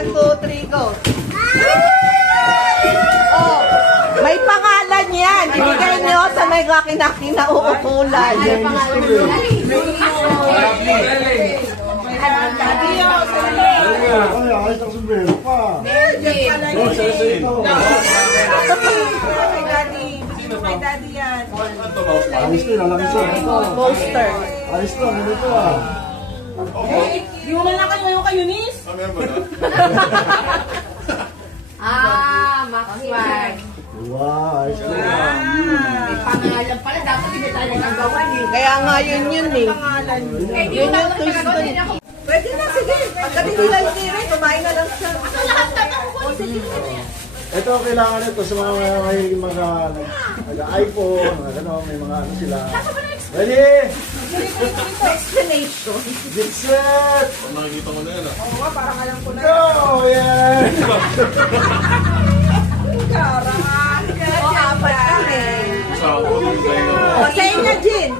1, 2, 3, go. Oh, may pangalan yan. Ibigay niyo sa may kinauukulan. Ay, ayos ang sombrero pa. Kay daddy yan. Ayos din, lalaki siya. Poster. Ayos lang, ganito ah. Di mo man na kayo kayo, Nis? Maxwell. Wow, ayos lang. May pangalan pala. Dapat hindi tayo nagawa eh. Kaya nga yun eh. Yun yung twist ko. Pwede na, sige. Pagdating nila yung tira, kumain na lang siya. Ito kailangan ito sa mga may mga iPhone, mga gano'n, may mga ano sila. Ready? Explanation. Get set! Nakikita ko na yan ah. Oo, parang alam ko na. Go! Yeah! Karang. O, apat kami. Sa ako tumintay na ako. O, sa inyo, Jin.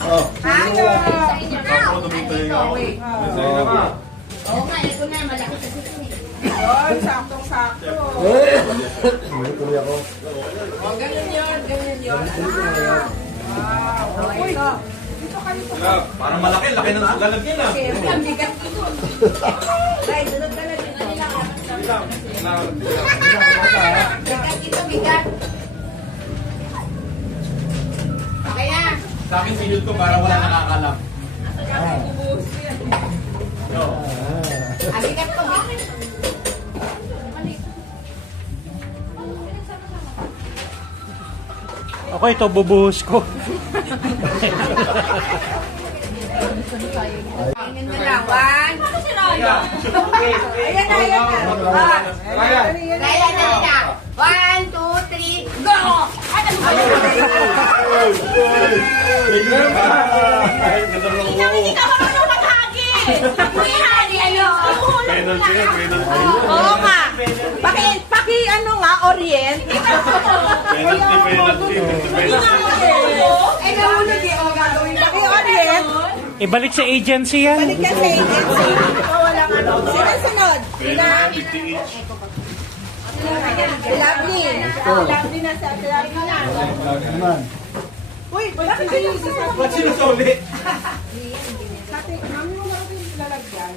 Oh. Ano? Sa ako tumintay na ako. Nasa'yo na ka. Oo nga, ito na. Malaki kasi ito eh. Yun, saktong-sakto. Hindi tuloy ako. O, ganyan yun, ganyan yun. Wow. Uy, dito kayo sa Parang malaki, laki ng sugalag yan ah. ang bigat ito. Dahil, sunod ka na dito. Bigat ito, bigat. Okay na. Sa akin sinod ko para wala nakakalam. Ang bigat ko, bigat. Ako ito, bubuhos ko. Tingin mo lang. One. Ayan na, ayan na. Kaya na na. 1, 2, 3, go! Hindi ka marunong maghagi. Uy, hagi, ayun. Penalty yan, penalty. Oo nga. Paki ano nga, orient. Penalty, penalty. Eh, nahulog eh. O, gagawin Paki orient. Ibalik sa agency yan. Balik ka sa agency. Walang ano. Sino sunod? Penalty, 50 each. Si Lovely. Lovely na sa lovely na. Naman. Uy, bakit kayo isasabi? Ba't sinusuli? Ate, mami mo marunong yung lalagyan.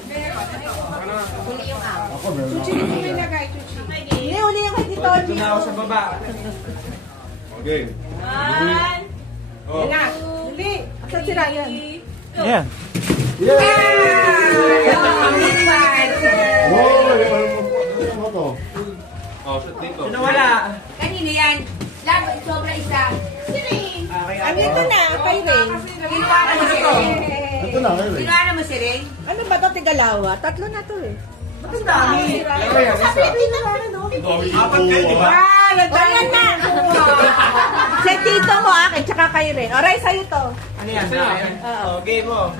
Ako meron Chuchi, ako. ito yung lagay, Chuchi. Hindi, uli yung kay Tito G. Okay. Yan na. Dali. Asan si Ryan? Ayan. Yeah! Hoy! Ano to? Oh, shit dito. Kanino yan? Labo, sobra isa. Siring. Ano ito na? Kay Ring. Ginawa na mo si Ring. Ito na, ngayon. Ginawa na mo si Ring. Ano ba ito? Tigalawa? Tatlo na to eh. Ang dami. Sabi, pinakaano, no? Apat kayo, di ba? Ah, nagdala Ayan na. Si Tito mo akin, tsaka kay Ring. Aray, sa'yo to. Ano yan? Oo. Okay mo.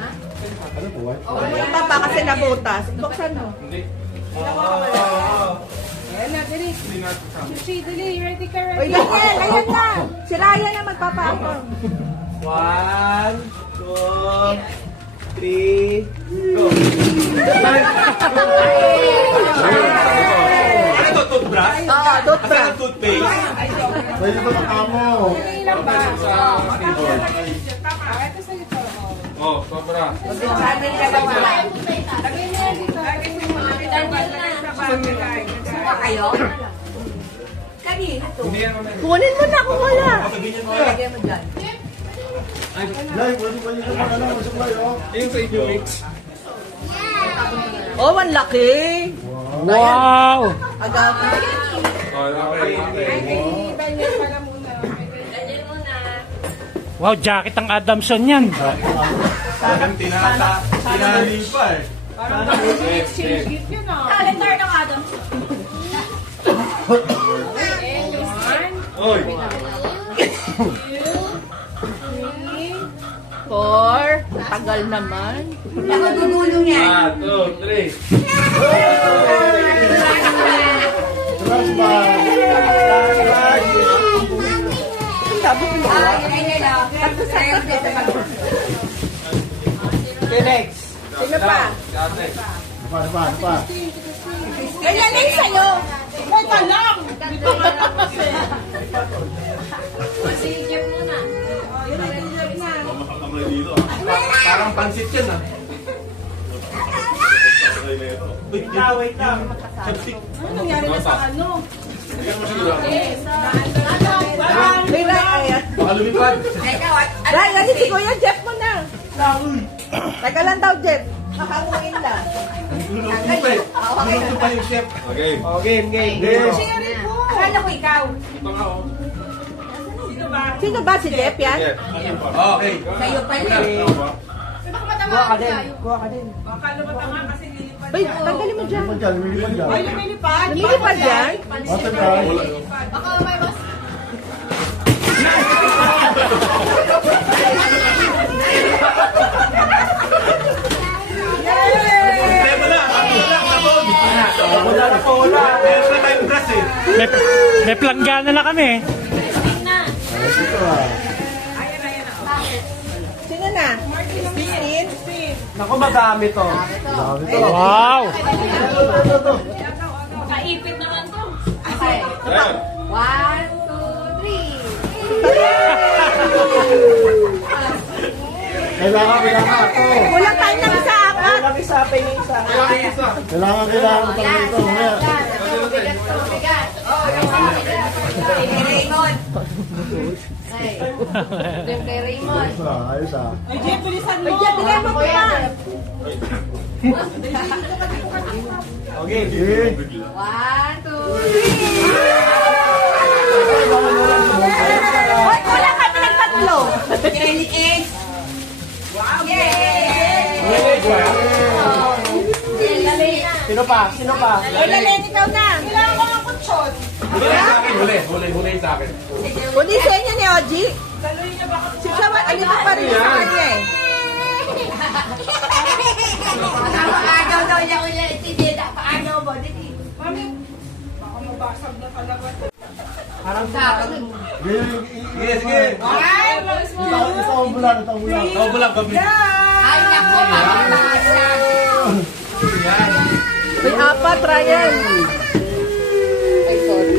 Ano po, what? Yung pa kasi nabutas. Buksan mo. Ayan na, dali. Chuchi, dali. Ready ka, Uy, ready? Daniel, ayun na. Si Ryan na magpapaako. 1, 2, 3, go. Ano to, toothbrush? Oo, toothbrush. Saan ang toothpaste? Pwede ito makamo. Dali lang ba? Tama, ito sa'yo to. Oh, sobra. Sabi ka ba wala? Lagay mo yan dito. Lagay mo yung mga lagay sa bagay. Suka kayo? Kanina to. Kunin mo na kung wala. Lagyan mo dyan. Lai, pwede ba nito mga ano, supply, oh? Yung sa inyo, mix. Oh, ang laki. Wow! Agapi. Oh, okay, okay. Ay, Daniel pala muna. Wow, jacket ang Adamson yan. Parang tinali pa eh. Parang exchange gift yun, ah. Calendar ng Adam. Oy. 4. Tagal naman. Ako dudulong yan. 1, 2, 3. Trash bag. Sabi ko na. Yun na. Okay, next. Sino pa? Ano pa? Kayo Galing sa'yo. Teka lang. Si Jeff muna. Makakamay dito. Parang pansit yun ah. Wait lang. Ano nangyari na sa ano? Baka lumipad. Teka, what? Ray, kasi si Kuya Jeff mo na. Teka lang daw, Jeff. Makakuin lang. Luluto pa eh. Luluto pa yung chef. Okay. Oh, game. Akala ko ikaw. Ito nga oh. Sino ba si Jeff yan? Okay. Sa'yo pala. Ano ba? Baka matamaan tayo. Bay, tanggalin mo dyan. Lumilipad dyan, lumilipad dyan. Lumilipad dyan? Matagal. Baka may mas... Problema na. Wala na po, wala. Meron na tayong dress eh. May planggana na kami. na. Ito ah. Sino na? 15? Naku, madami to. Dami to. Wow! Ito. Makaipit naman to. Okay. Ayan. 1, 2, 3. Kailangan ito. Kulang tayo ng isa, apat. Walang isa, pengi isa. Kailangan isa. Kailangan talaga ito. Mamaya. Bigat. Oh, yung kay Raymond. Yung kay Raymond. Ayos ah. Ay, Jeff, bilisan mo. Ay, Jeff, bilisan mo pa. Okay. Sige. 1, 2, Ay, wala kami nagtatlo. 3. Wow! Yay! Sino pa? Ay, Lalen, ikaw na. Kailangan ko ng kutsyon. Huli sa akin. Huli sa inyo ni Oji. Si Shawan, alipin pa rin sa kanya eh. Paagaw daw niya ulit. Hindi, paagaw mo. Parang Sa akin. Sige. Ito ang bulan. Ikaw ba lang kami? Ay, naku, makakasag. May apat, Ryan. Ay, sorry.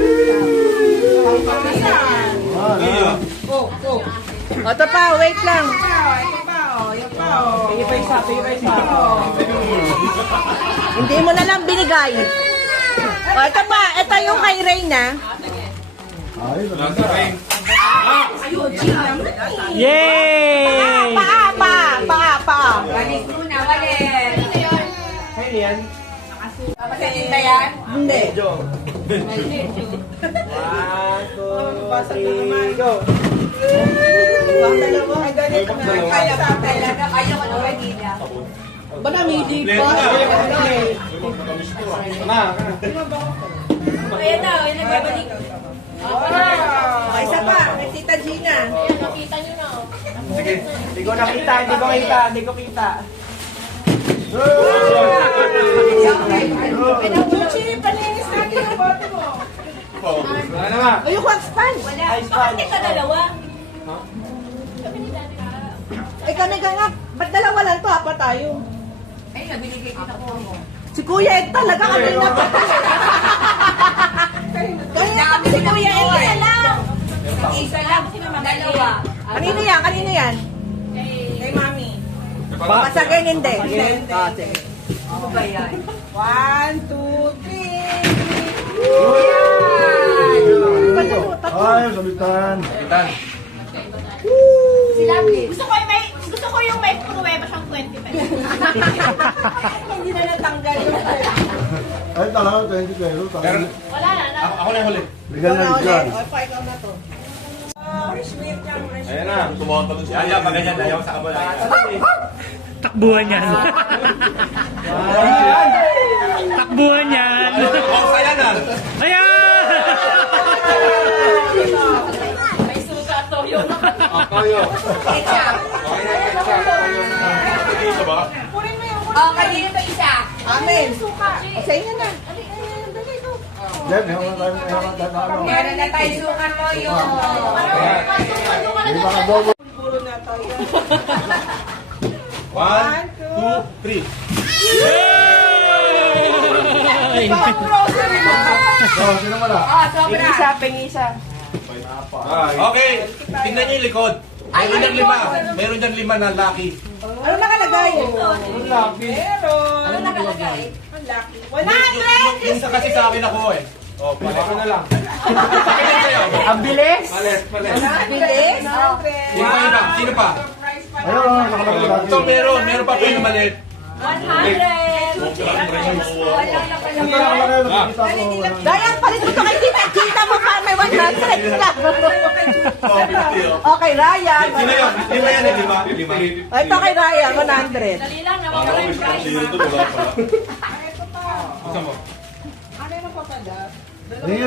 O, ito pa, wait lang. pengi pa isa. Hindi mo na lang binigay. O, ito pa, ito yung kay Reyna. Ayos. Nasa ring. Yay! Pa. Walis muna, walis. Ayun yan. Papasatin ba yan? Hindi. Medyo. 1, 2, 3, go. Ang dalawa, ay ganito na. Kaya sa talaga, kaya ko na Manila. Ba namili Play pa? na. Kaya daw, yung nagbabalik. O, isa pa, kay Tita Gina. Ayan, nakita nyo na. Sige. Hindi ko kita. Chuchi, palinis natin yung bote mo. Wala naman. O, yung wax pan. Ice pan. Bakit ka dalawa? Eh, kami ka nga. Ba't dalawa lang to? Apat tayo. Ay, nabinigay kita ko mo. Si Kuya Ed talaga kanina pa. Kanina pa si Kuya Ed. Isa lang. Isa lang, dalawa. Kanino yan? Kanino yan? Kay Mami. Pasagin hindi. Ah, sige. Ano ba yan? 1, 2, 3. Ayos, sabitan. Si Lovely. Gusto ko yung may pruweba siyang 20 pesos. Hindi na natanggal yung Ay, talaga, 20 pesos. Wala na. Ako na yung huli. Legal na dyan. O, ikaw na to. Ayan na. Tumonta doon siya. Ayaw, pag ganyan. Ayaw sa kabala. Takbuhan yan. Takbuhan yan. Oh, saya na. Ayan! May suka to yung Kayo. Ketchup. Okay na, ketchup. Dito ba? Oh, kanina pa isa. Amen. O, sa inyo na. Yan, hawa tayo na ano. Meron na tayo sukan mo yun. May mga bobo. 1, 2, 3. Yay! Frozen So, sino wala? Pengisa, pengisa. Okay, tingnan niyo yung likod. Meron dyan 5. Meron dyan 5 na lucky. Ano nakalagay? Ano nakalagay? Yung sa kasi sa akin ako eh. Oh, pala ko na lang. Ang bilis. Bilis? Sino pa iba? Sino pa? Ayun, nakalagay lagi. Ito meron pa yung maliit. 100. Wala na pala. Ito nakalagay, nakikita ko. Dayan, palit mo to kay Tita. Kita mo pa, may 100 lang. Okay, Ryan. Sino yun? 5 yan eh, 5. Ito kay Ryan, 100. Dali lang, nawawala yung price. Sino ito? Wala pala. Isa mo. Ayun,